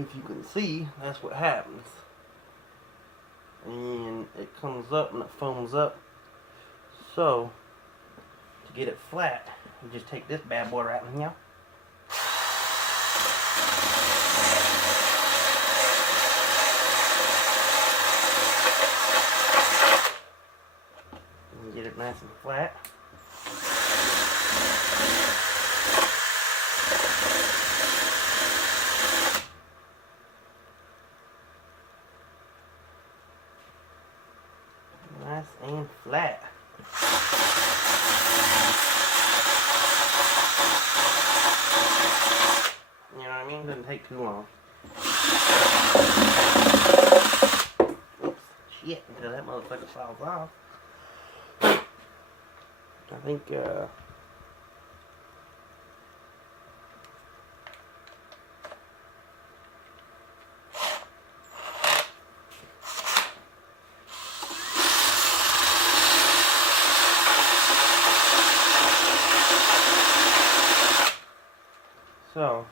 if you can see, that's what happens. And it comes up and it foams up. So, to get it flat, you just take this bad boy right in here. And get it nice and flat. Nice and flat. You know what I mean? Doesn't take too long. Oops, shit, until that motherfucker falls off. I think, so,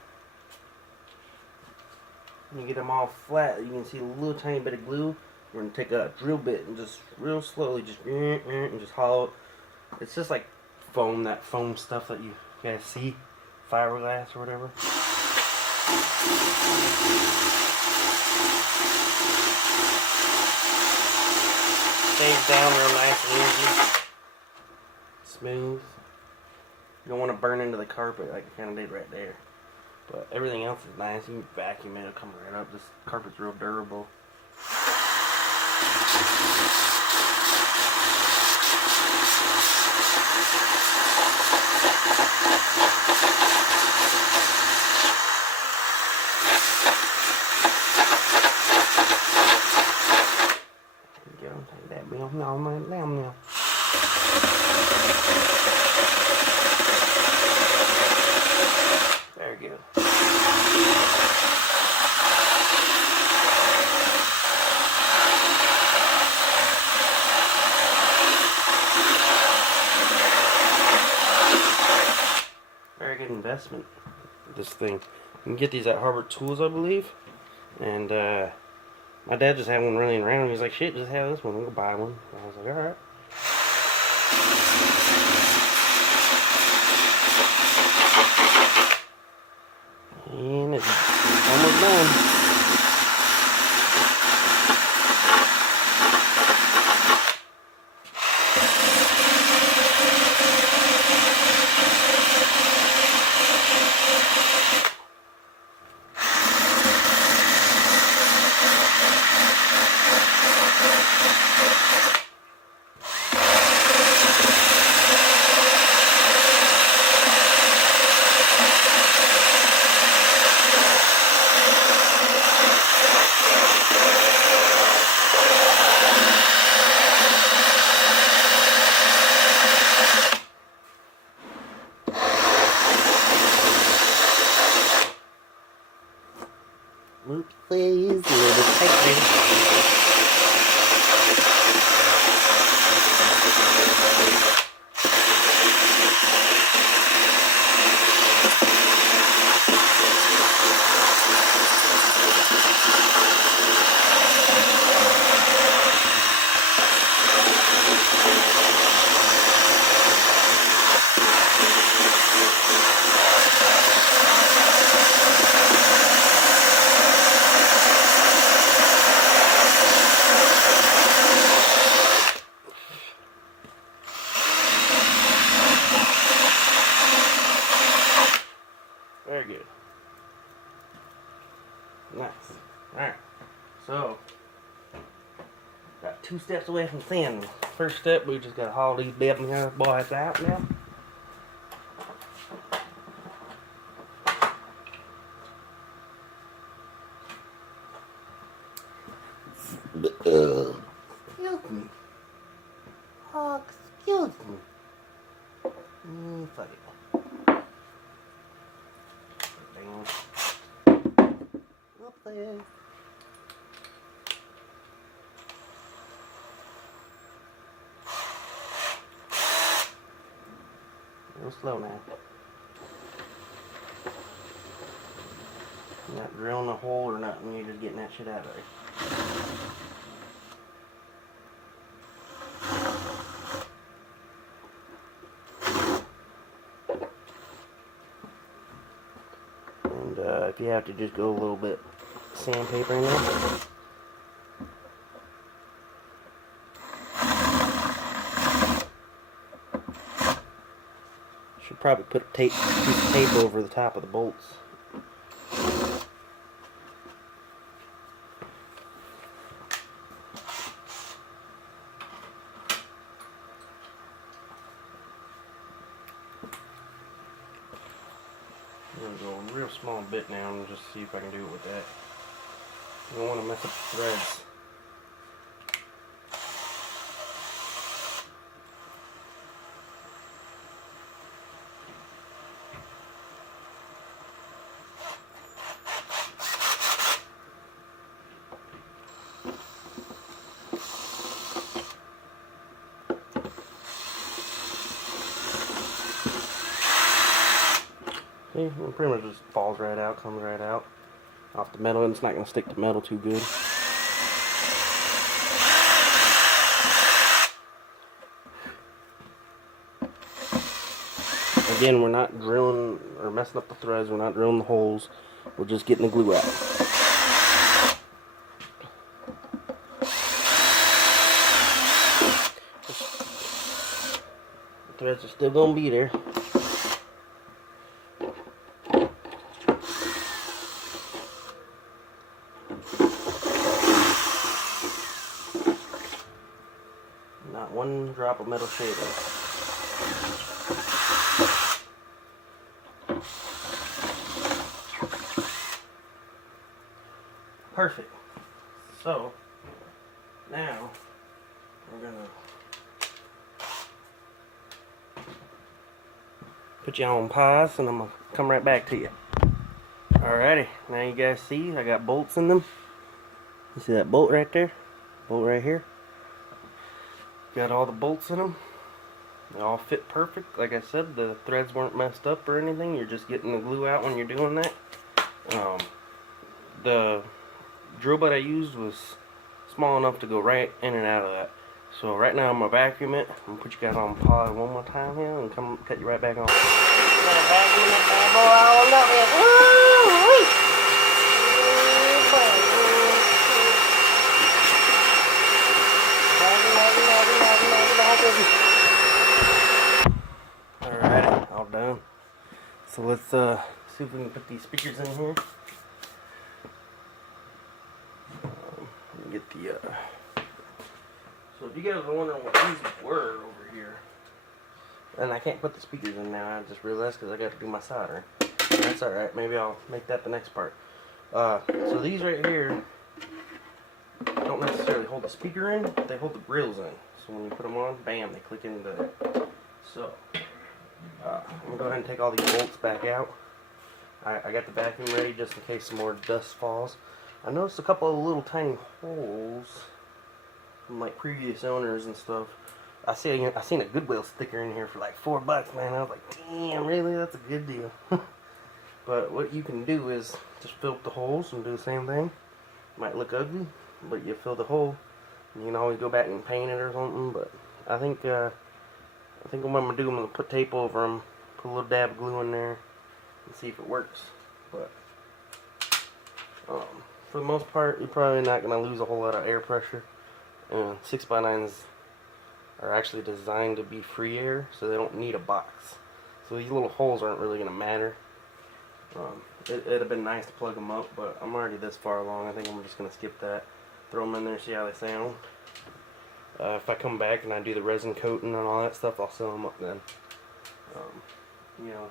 when you get them all flat, you can see a little tiny bit of glue. We're going to take a drill bit and just real slowly and just hollow it. It's just like foam, that foam stuff that you guys see, fiberglass or whatever. Stays down real nice and easy. Smooth. You don't want to burn into the carpet like I kind of did right there. But everything else is nice. You can vacuum it, it'll come right up. This carpet's real durable. There you go, take that bill. No, man, damn now. Very good. Very good investment, this thing. You can get these at Harbor Tools, I believe. And my dad just had one running around. He's like, shit, just have this one. We'll buy one. And I was like, alright. And it's almost done. Move please, a little bit tighter. Very good. Nice. Alright. So, got 2 steps away from sanding. First step, we just got to haul these bed and boys out now. Excuse me. Oh, excuse me. Fuck it. Up there. Real slow now. You're not drilling a hole or nothing, you're just getting that shit out of there. And if you have to, just go a little bit sandpaper in there. Should probably put a piece of tape over the top of the bolts. I'm going to go a real small bit now and just see if I can do it with that. You don't want to mess up the threads. See, it pretty much just falls right out, comes right out off the metal, and it's not going to stick to metal too good. Again, we're not drilling or messing up the threads, we're not drilling the holes, we're just getting the glue out. The threads are still going to be there. Not one drop of metal shaving. Perfect. So now we're gonna put you on pause, and I'm gonna come right back to you. Alrighty, now you guys see I got bolts in them. You see that bolt right there? Bolt right here. Got all the bolts in them. They all fit perfect. Like I said, the threads weren't messed up or anything. You're just getting the glue out when you're doing that. The drill bit I used was small enough to go right in and out of that. So right now I'm gonna vacuum it. I'm gonna put you guys on pause one more time here and come cut you right back on. Vacuum that bad boy all up here. Alright, all done. So let's see if we can put these speakers in here. Get the so if you guys are wondering what these were over here, and I can't put the speakers in now, I just realized because I got to do my soldering. That's alright, maybe I'll make that the next part. So these right here don't necessarily hold the speaker in, they hold the grills in. So when you put them on, bam, they click into there. So I'm gonna go ahead and take all these bolts back out. I got the vacuum ready just in case some more dust falls. I noticed a couple of little tiny holes from like previous owners and stuff. I seen a Goodwill sticker in here for like $4, man. I was like, damn, really? That's a good deal. But what you can do is just fill up the holes and do the same thing. Might look ugly, but you fill the hole. And you can always go back and paint it or something. But I think what I'm gonna do, I'm gonna put tape over them, put a little dab of glue in there, and see if it works. But for the most part, you're probably not going to lose a whole lot of air pressure. And 6x9's are actually designed to be free air, so they don't need a box. So these little holes aren't really going to matter. It'd have been nice to plug them up, but I'm already this far along. I think I'm just going to skip that. Throw them in there, see how they sound. If I come back and I do the resin coating and all that stuff, I'll sew them up then. You know,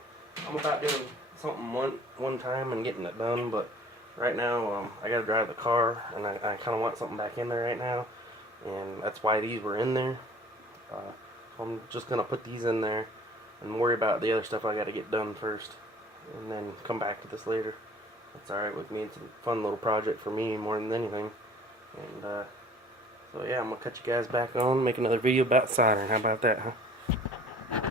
I'm about doing something one time and getting it done, but right now I gotta drive the car, and I kind of want something back in there right now, and that's why these were in there. I'm just gonna put these in there and worry about the other stuff I gotta get done first, and then come back to this later. That's alright with me. It's a fun little project for me more than anything. And so yeah, I'm gonna cut you guys back on, make another video about soldering. How about that, huh?